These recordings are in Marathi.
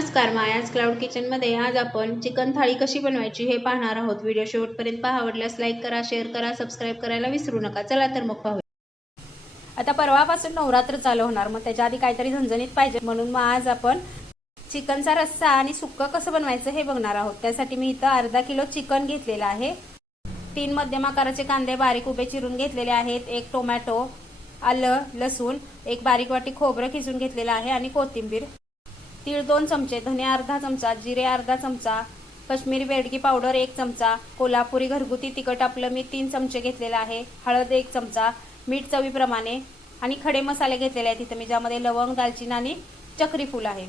नमस्कार, मायाज क्लाउड किचनमध्ये आज आपण चिकन थाळी कशी बनवायची हे पाहणार आहोत। व्हिडिओ शेवटपर्यंत पहा। आवडल्यास लाईक करा, शेअर करा, सबस्क्राईब करायला विसरू नका। चला तर मग पाहूया। आता परवापासून नवरात्र चालू होणार, मग त्याच्या आधी काहीतरी झणझणीत पाहिजे, म्हणून मग आज आपण चिकनचा रस्सा आणि सुक्क कसं बनवायचं हे बघणार आहोत। त्यासाठी मी इथं अर्धा किलो चिकन घेतलेलं आहे। 3 मध्यम आकाराचे कांदे बारीक उभे चिरून घेतलेले आहेत। 1 टोमॅटो, आलं लसूण, 1 बारीक वाटी खोबरं किसून घेतलेलं आहे आणि कोथिंबीर, तीळ 2 चमचे, धने अर्धा चमचा, जिरे अर्धा चमचा, काश्मीरी बेडगी पावडर 1 चमचा, कोल्हापुरी घरगुती तिखट आपलं मी 3 चमचे घेतलेलं आहे, हळद 1 चमचा, मीठ चवीप्रमाणे आणि खडे मसाले घेतलेले आहेत इथं मी, ज्यामध्ये लवंग, दालचिनी आणि चक्री फूल आहे।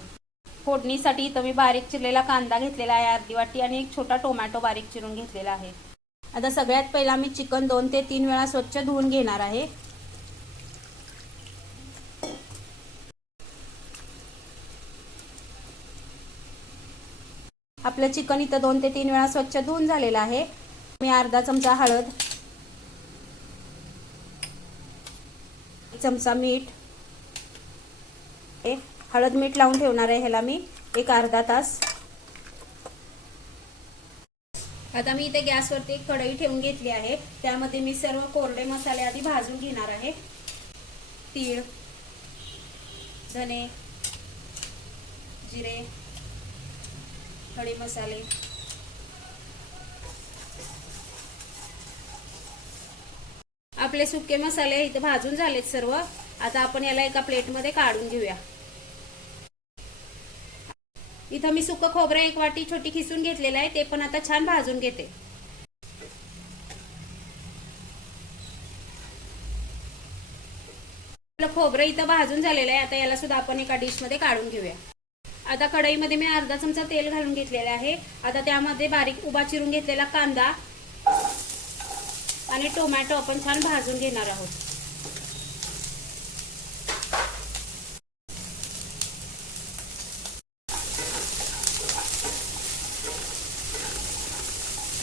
फोडणीसाठी इथं मी बारीक चिरलेला कांदा घेतलेला आहे अर्धी वाटी आणि 1 छोटा टोमॅटो बारीक चिरून घेतलेला आहे। आता सगळ्यात पहिला मी चिकन 2 ते 3 वेळा स्वच्छ धुवून घेणार आहे। आपलं चिकन इथं 2 ते 3 वेळा स्वच्छ धुवून झालेलं आहे। मी अर्धा चमचा हळद, 1 चमचा मीठ, हळद मीठ लावून ठेवणार आहे ह्याला मी एक अर्धा तास। आता मी इथे गॅसवरती एक कढई ठेवून घेतली आहे, त्यामध्ये मी सर्व कोरडे मसाले आधी भाजून घेणार आहे। तीळ, धने, जिरे, खडे मसाले, आपले सुके मसाले इथे भाजून झालेत सर्व। आता आपण याला एका प्लेटमध्ये काढून घेऊया। इथं मी सुकं खोबरं 1 वाटी छोटी खिसून घेतलेलं आहे, ते पण आता छान भाजून घेते। आपलं खोबरं इथं भाजून झालेलं आहे, आता याला सुद्धा आपण एका डिश मध्ये काढून घेऊया। आता कढईमध्ये मी अर्धा चमचा तेल घालून घेतलेले आहे। आता त्यामध्ये बारीक उभा चिरून घेतलेला कांदा आणि टोमॅटो आपण छान भाजून घेणार आहोत।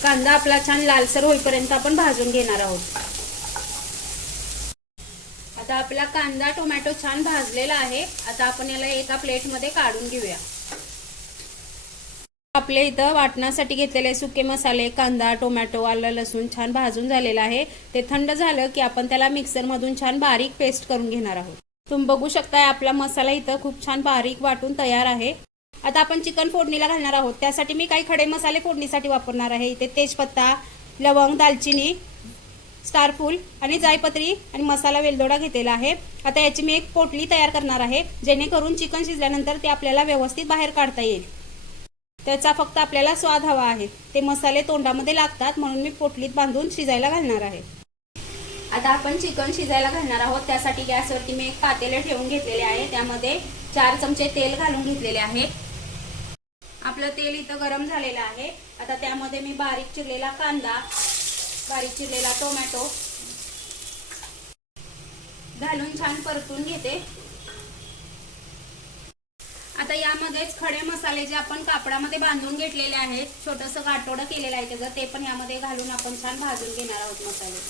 कांदा आपला छान लालसर होईपर्यंत आपण भाजून घेणार आहोत। आता आपला कांदा टोमॅटो छान भाजलेला आहे, आता आपण याला एका प्लेटमध्ये काढून घेऊया। आपले इथं वाटण्यासाठी घेतलेले सुके मसाले, कांदा, टोमॅटो, आलं लसूण छान भाजून झालेला आहे। ते थंड झालं की आपण त्याला मिक्सर मधून छान बारीक पेस्ट करून घेणार आहोत। तुम्ही बघू शकताय आपला मसाला इथं खूप छान बारीक वाटून तयार आहे। आता आपण चिकन फोडणीला घालणार आहोत, त्यासाठी मी काही खडे मसाले फोडणीसाठी वापरणार आहे। इथे तेजपत्ता, लवंग, दालचिनी, स्टारफूल आणि जायपत्री आणि मसाला वेलदोडा घेतलेला आहे। आता याची मी एक पोटली तयार करणार आहे, जेणेकरून चिकन शिजल्यानंतर ते आपल्याला व्यवस्थित बाहेर काढता येईल। त्याचा फक्त आपल्याला स्वाद हवा आहे, ते मसाले तोंडामध्ये लागतात, म्हणून मी पोटलीत बांधून शिजायला घालणार आहे। आता आपण चिकन शिजायला घालणार आहोत, त्यासाठी गॅसवरती मी एक पातेले ठेवून घेतलेले आहे, त्यामध्ये 4 चमचे तेल घालून घेतलेले आहे। आपलं तेल इथं गरम झालेलं आहे। आता त्यामध्ये मी बारीक चिरलेला कांदा, बारीक चिरलेला टोमॅटो घालून छान परतून घेते। आता यामध्येच खडे मसाले जे आपण कापडामध्ये बांधून घेतलेले आहेत, छोटंसं गाठोडं केलेलं आहे त्याचं, ते पण यामध्ये घालून आपण छान भाजून घेणार आहोत मसाले।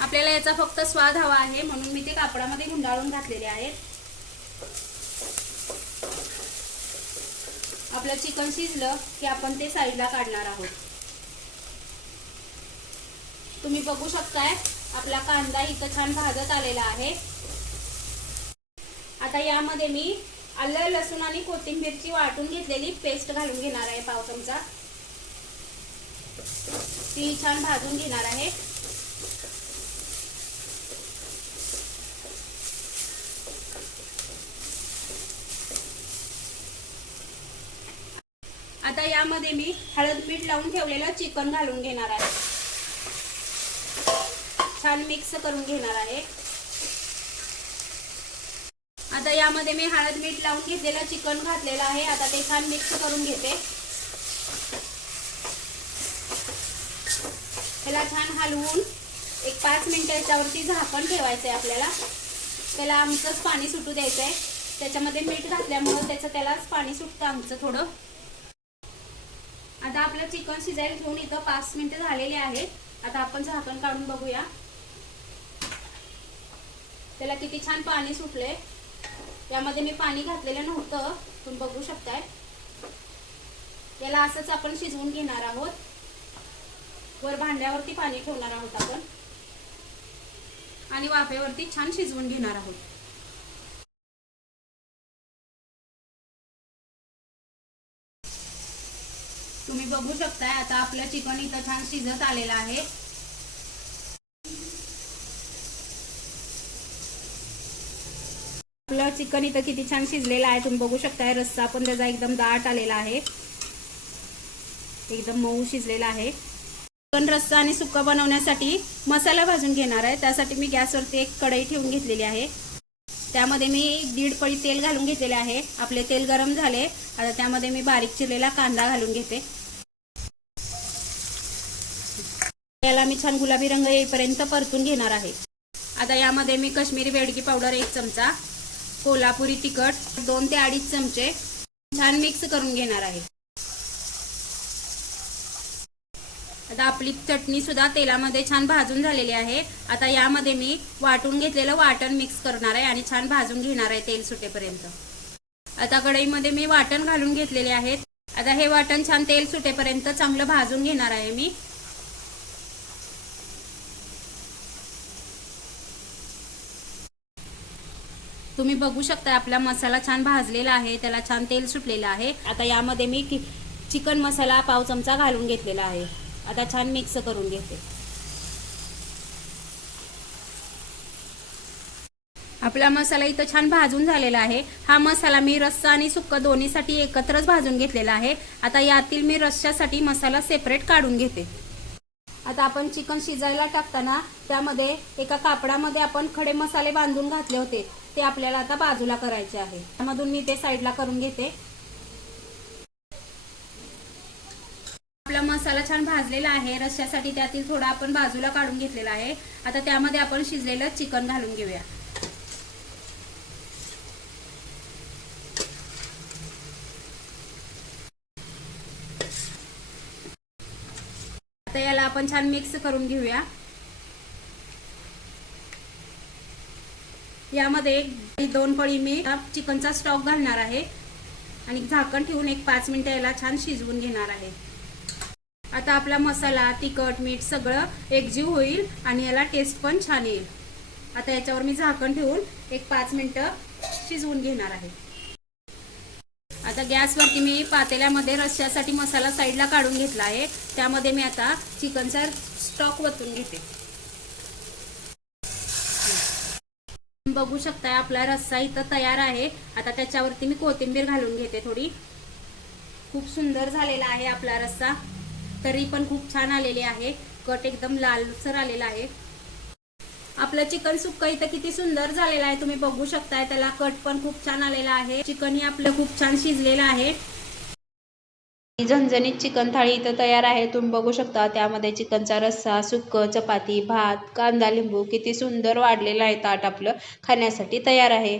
आपल्याला याचा फक्त स्वाद हवा आहे, म्हणून मी ते कापडामध्ये गुंडाळून घातलेले आहेत। आपलं चिकन शिजलं की आपण ते साईडला काढणार आहोत। तुम्ही बघू शकताय आपला कांदा इथं छान भाजत आलेला आहे। आता यामध्ये मी आलं लसूण आणि कोथिंबीरची वाटून घेतलेली पेस्ट घालून घेणार आहे, पाव चमचा, ती छान भाजून घेणार आहे। आता यामध्ये मी हळद मीठ लावून ठेवलेलं चिकन घालून घेणार आहे, छान मिक्स करून घेणार आहे। आता यामध्ये मी हळद मीठ लावून घेतलेलं चिकन घातलेलं आहे, आता ते छान मिक्स करून घेते। त्याला छान हलवून एक 5 मिनिटं याच्यावरती झाकण ठेवायचं आहे आपल्याला। त्याला आमचंच पाणी सुटू द्यायचं आहे, त्याच्यामध्ये मीठ घातल्यामुळे त्यालाच पाणी सुटतं आमचं थोडं। आता आपलं चिकन शिजायला ठेवून इथं 5 मिनिटं झालेली आहेत। आता आपण झाकण काढून बघूया। त्याला किती छान पाणी सुटले. यामध्ये मी पाणी घातलेलं नव्हतं, तुम्ही बघू शकताय. याला असंच आपण शिजवून घेणार आहोत. वर भांड्यावरती पाणी ठेवणार आहोत आपण आणि वाफेवरती छान शिजवून घेणार आहोत. तुम्ही बघू शकताय आता आपलं चिकन इथं छान शिजत आलेलं आहे. आपलं चिकन इथं किती छान शिजलेलं आहे. तुम्ही बघू शकताय रस्सा पण त्याचा एकदम दाट आलेला आहे, एकदम मऊ शिजलेला आहे. चिकन रस्सा आणि सुक्का बनवण्यासाठी मसाला भाजून घेणार आहे. त्यासाठी मी गॅसवरती एक कढई ठेवून घेतलेली आहे. त्यामध्ये मी 1.5 पळी तेल घालून घेतलेले आहे. आपले तेल गरम झाले. आता त्यामध्ये मी बारीक चिरलेला कांदा घालून घेते. याला मी छान गुलाबी रंग येईपर्यंत परतून घेणार आहे. आता यामध्ये मी काश्मीरी बेडगी पावडर 1 चमचा, कोल्हापुरी तिखट 2 ते 2.5 चमचे छान मिक्स करून घेणार आहे. आता आपली चटणी सुद्धा तेलामध्ये छान भाजून झालेली आहे. आता यामध्ये मी वाटून घेतलेलं वाटण मिक्स करणार आहे आणि छान भाजून घेणार आहे तेल सुटेपर्यंत. आता कढईमध्ये मी वाटण घालून घेतलेले आहेत. आता हे वाटण छान तेल सुटेपर्यंत चांगलं भाजून घेणार आहे मी. तुम्ही बघू शकता आपला मसाला छान भाजलेला आहे, त्याला छान तेल सुटलेलं आहे. आता यामध्ये मी चिकन मसाला 1/2 चमचा घालून घेतलेला आहे. आता छान मिक्स करून घेते. आपला मसाला इथं छान भाजून झालेला आहे. हा मसाला मी रस्सा आणि सुक्का दोन्हीसाठी एकत्रच भाजून घेतलेला आहे. आता यातील मी रस्स्यासाठी मसाला सेपरेट काढून घेते. आता आपण चिकन शिजायला टाकताना त्यामध्ये एका कापडामध्ये आपण खडे मसाले बांधून घातले होते, ते आपल्याला आता बाजूला करायचे आहे. त्यामधून मी ते साईडला करून घेते. आपला मसाला छान भाजलेला आहे. रस्स्यासाठी त्यातील थोडा आपण बाजूला काढून घेतलेला आहे. आता त्यामध्ये आपण शिजलेलं चिकन घालून घेऊया. आता याला आपण छान मिक्स करून घेऊया. यामध्ये 2 पळी मी चिकनचा स्टॉक घालणार आहे आणि झाकण ठेवून 5 मिनिटं याला छान शिजवून घेणार आहे. आता आपला मसाला, तिखट, मीठ सगळं एकजीव होईल आणि याला टेस्ट पण छान येईल. आता याच्यावर मी झाकण ठेवून 5 मिनिटं शिजवून घेणार आहे. आता गॅसवरती मी पातेल्यामध्ये रस्स्यासाठी मसाला साईडला काढून घेतला आहे. त्यामध्ये मी आता चिकनचा स्टॉक वतून घेते. बघू शकताय आपला रस्सा इथं तयार आहे. आता त्याच्यावरती मी कोथिंबीर घालून घेते थोडी. खूप सुंदर झालेला आहे आपला रस्सा. तरी पण खूप छान आलेली आहे. कट एकदम लालसर आलेला आहे. आपलं चिकन सुक्का इथं किती सुंदर झालेला आहे, तुम्ही बघू शकताय. त्याला कट पण खूप छान आलेला आहे. चिकनही आपलं खूप छान शिजलेलं आहे. झणझणीत चिकन थाळी इथं तयार आहे. तुम्ही बघू शकता त्यामध्ये चिकनचा रस्सा, सुक्कं, चपाती, भात, कांदा, लिंबू किती सुंदर वाढलेलं आहे. ताट आपलं खाण्यासाठी तयार आहे.